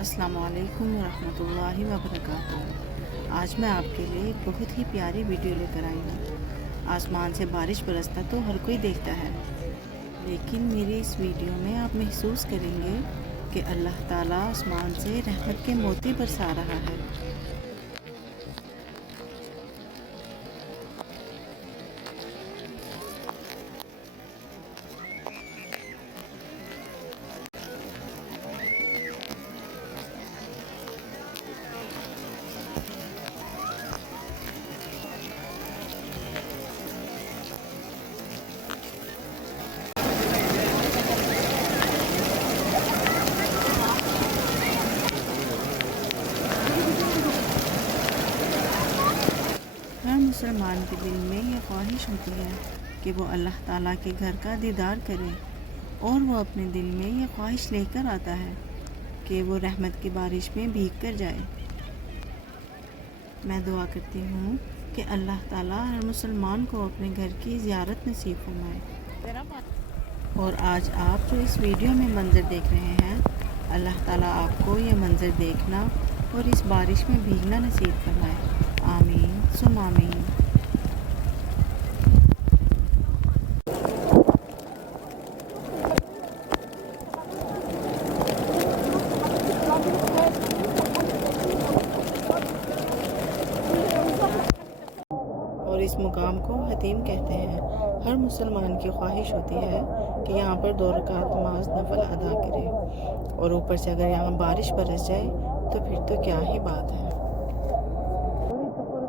السلام علیکم ورحمۃ اللہ وبرکاتہ۔ آج میں آپ کے لیے ایک بہت ہی پیاری ویڈیو لے کر آئی ہوں۔ آسمان سے بارش برستا تو ہر کوئی دیکھتا ہے، لیکن میری اس ویڈیو میں آپ محسوس کریں گے کہ اللہ تعالیٰ آسمان سے رحمت کے موتی برسا رہا ہے۔ ہر مسلمان کے دل میں یہ خواہش ہوتی ہے کہ وہ اللہ تعالیٰ کے گھر کا دیدار کرے، اور وہ اپنے دل میں یہ خواہش لے کر آتا ہے کہ وہ رحمت کی بارش میں بھیگ کر جائے۔ میں دعا کرتی ہوں کہ اللہ تعالیٰ ہر مسلمان کو اپنے گھر کی زیارت نصیب فرمائے۔ اور آج آپ جو اس ویڈیو میں منظر دیکھ رہے ہیں، اللہ تعالیٰ آپ کو یہ منظر دیکھنا اور اس بارش میں بھیگنا نصیب فرمائے۔ آمین ثم آمین۔ اور اس مقام کو حتیم کہتے ہیں۔ ہر مسلمان کی خواہش ہوتی ہے کہ یہاں پر 2 رکعت نماز نفل ادا کرے، اور اوپر سے اگر یہاں بارش برس جائے تو پھر تو کیا ہی بات ہے۔